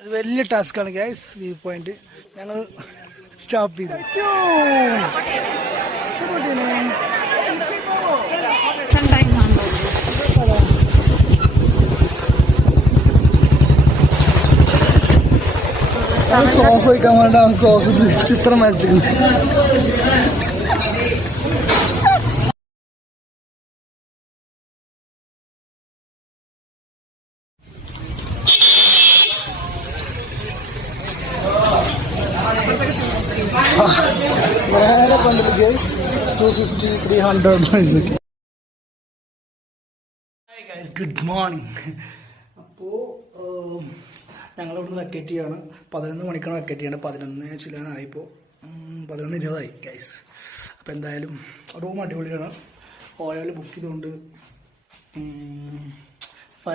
ഇത് വലിയ ടാസ്ക്കാണ് guys. View point ഞങ്ങൾ സ്റ്റോപ്പ് ചെയ്തു. സോസ് വയ്ക്കാൻ വേണ്ട സോസ് ചിത്രം വരച്ചിട്ടുണ്ട്. നേരെ കൊണ്ടത് ഗൈസ് 250-300. Good morning. അപ്പോൾ ഞങ്ങളിവിടുന്ന് വെക്കേറ്റ് ചെയ്യാണ്. 11 മണിക്കാണ് വെക്കേറ്റ് ചെയ്യണത്. 11 ചില്ലാനായിപ്പോൾ 11:20 ഗൈസ്. അപ്പോൾ എന്തായാലും റൂം അടിപൊളിയാണ്. ഓയിൽ ബുക്ക് ചെയ്തുകൊണ്ട്